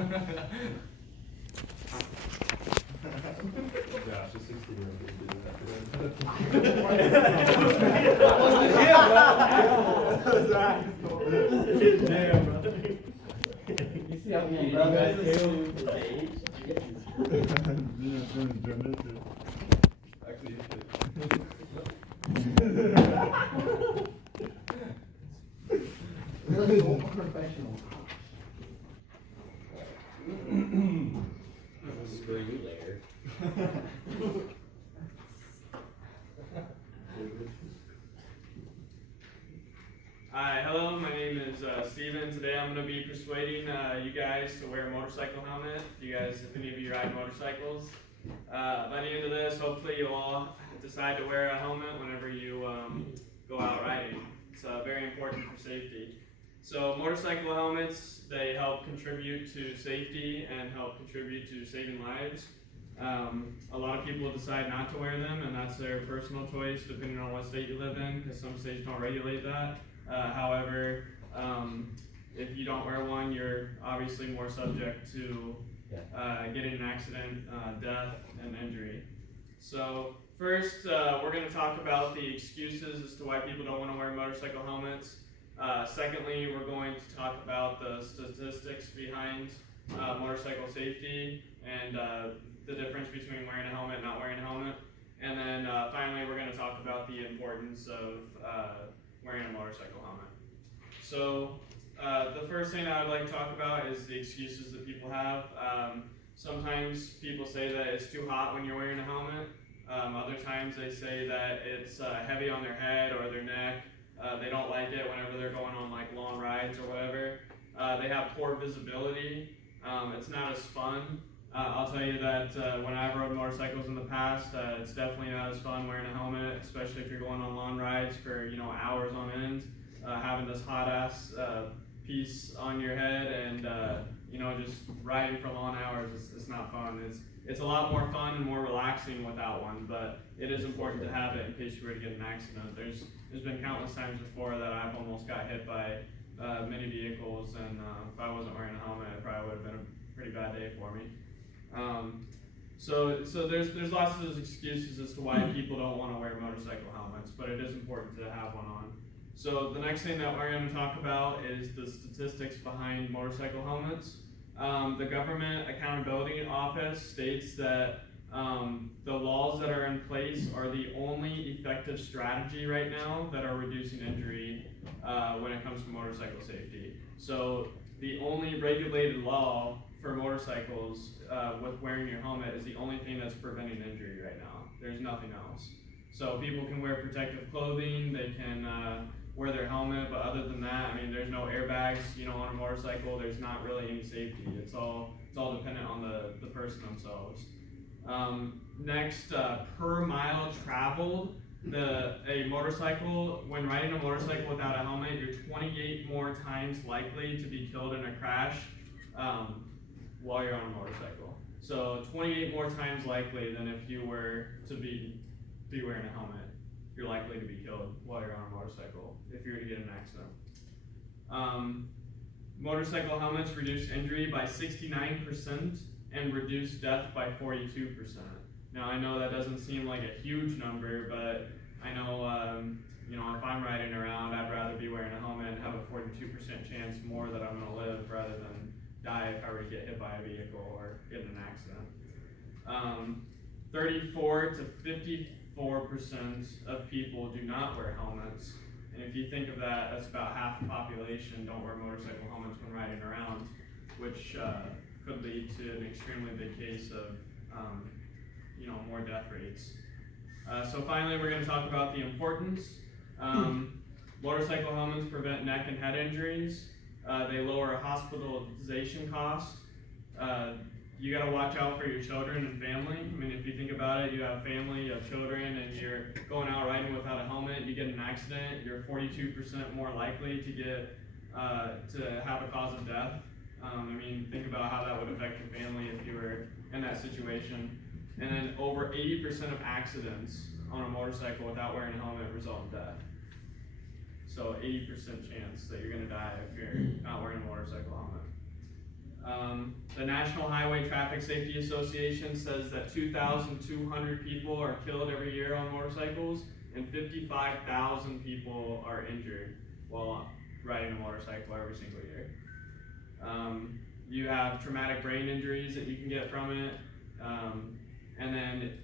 Gosh, a 16-year-old didn't do that. Damn, bro. You see how many Bro, guys that's do? Actually, you should. Professional. Screw you later. Hi, hello, my name is Steven. Today I'm going to be persuading you guys to wear a motorcycle helmet. If any of you ride motorcycles. By the end of this, hopefully you'll all decide to wear a helmet whenever you go out riding. It's very important for safety. So motorcycle helmets, they help contribute to safety and help contribute to saving lives. A lot of people decide not to wear them, and that's their personal choice depending on what state you live in, because some states don't regulate that. However, if you don't wear one, you're obviously more subject to getting an accident, death, and injury. So first, we're going to talk about the excuses as to why people don't want to wear motorcycle helmets. Secondly, we're going to talk about the statistics behind motorcycle safety and the difference between wearing a helmet and not wearing a helmet. And then finally, we're going to talk about the importance of wearing a motorcycle helmet. So the first thing I would like to talk about is the excuses that people have. Sometimes people say that it's too hot when you're wearing a helmet. Other times they say that it's heavy on their head or their neck. They don't like it whenever they're going on like long rides or whatever. They have poor visibility. It's not as fun. I'll tell you that when I've rode motorcycles in the past, it's definitely not as fun wearing a helmet, especially if you're going on long rides for hours on end. Having this hot ass piece on your head and just riding for long hours, it's not fun. It's a lot more fun and more relaxing without one, but it is important to have it in case you were to get an accident. There's been countless times before that I've almost got hit by many vehicles, and if I wasn't wearing a helmet, it probably would have been a pretty bad day for me. So there's lots of excuses as to why people don't want to wear motorcycle helmets, but it is important to have one on. So the next thing that we're going to talk about is the statistics behind motorcycle helmets. The Government Accountability Office states that the laws that are in place are the only effective strategy right now that are reducing injury when it comes to motorcycle safety. So the only regulated law for motorcycles with wearing your helmet is the only thing that's preventing injury right now. There's nothing else. So people can wear protective clothing, they can wear their helmet, but other than that, I mean, there's no airbags, on a motorcycle. There's not really any safety. It's all dependent on the person themselves. Next, per mile traveled, a motorcycle, when riding a motorcycle without a helmet, you're 28 more times likely to be killed in a crash while you're on a motorcycle. So 28 more times likely than if you were to be wearing a helmet. You're likely to be killed while you're on a motorcycle if you were to get an accident. Motorcycle helmets reduce injury by 69% and reduce death by 42%. Now I know that doesn't seem like a huge number, but I know if I'm riding around, I'd rather be wearing a helmet and have a 42% chance more that I'm going to live rather than die if I were to get hit by a vehicle or get in an accident. 34 to 54% of people do not wear helmets. And if you think of that, that's about half the population don't wear motorcycle helmets when riding around, which could lead to an extremely big case of more death rates. So finally, we're going to talk about the importance. Motorcycle helmets prevent neck and head injuries. They lower hospitalization costs. You got to watch out for your children and family. I mean, if you think about it, you have family, you have children, and you're going out riding without a helmet, you get an accident, you're 42% more likely to get to have a cause of death. I mean, think about how that would affect your family if you were in that situation. And then over 80% of accidents on a motorcycle without wearing a helmet result in death. So 80% chance that you're going to die if you're not wearing a motorcycle helmet. The National Highway Traffic Safety Association says that 2,200 people are killed every year on motorcycles, and 55,000 people are injured while riding a motorcycle every single year. You have traumatic brain injuries that you can get from it, and then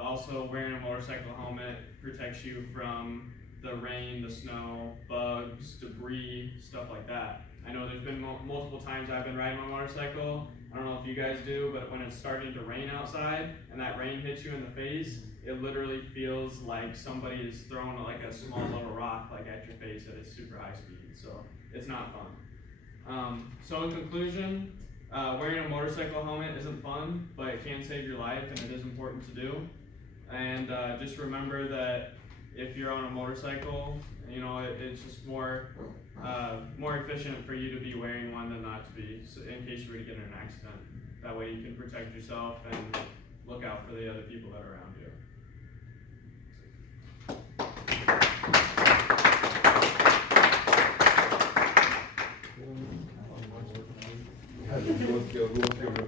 also wearing a motorcycle helmet protects you from the rain, the snow, bugs, debris, stuff like that. I know there's been multiple times I've been riding my motorcycle. I don't know if you guys do, but when it's starting to rain outside and that rain hits you in the face, it literally feels like somebody is throwing like a small little rock like at your face at a super high speed. So it's not fun. So in conclusion, wearing a motorcycle helmet isn't fun, but it can save your life and it is important to do. And just remember that if you're on a motorcycle, you know, it's just more efficient for you to be wearing one than not to be, so in case you were to get in an accident. That way you can protect yourself and look out for the other people that are around you. Who wants to go?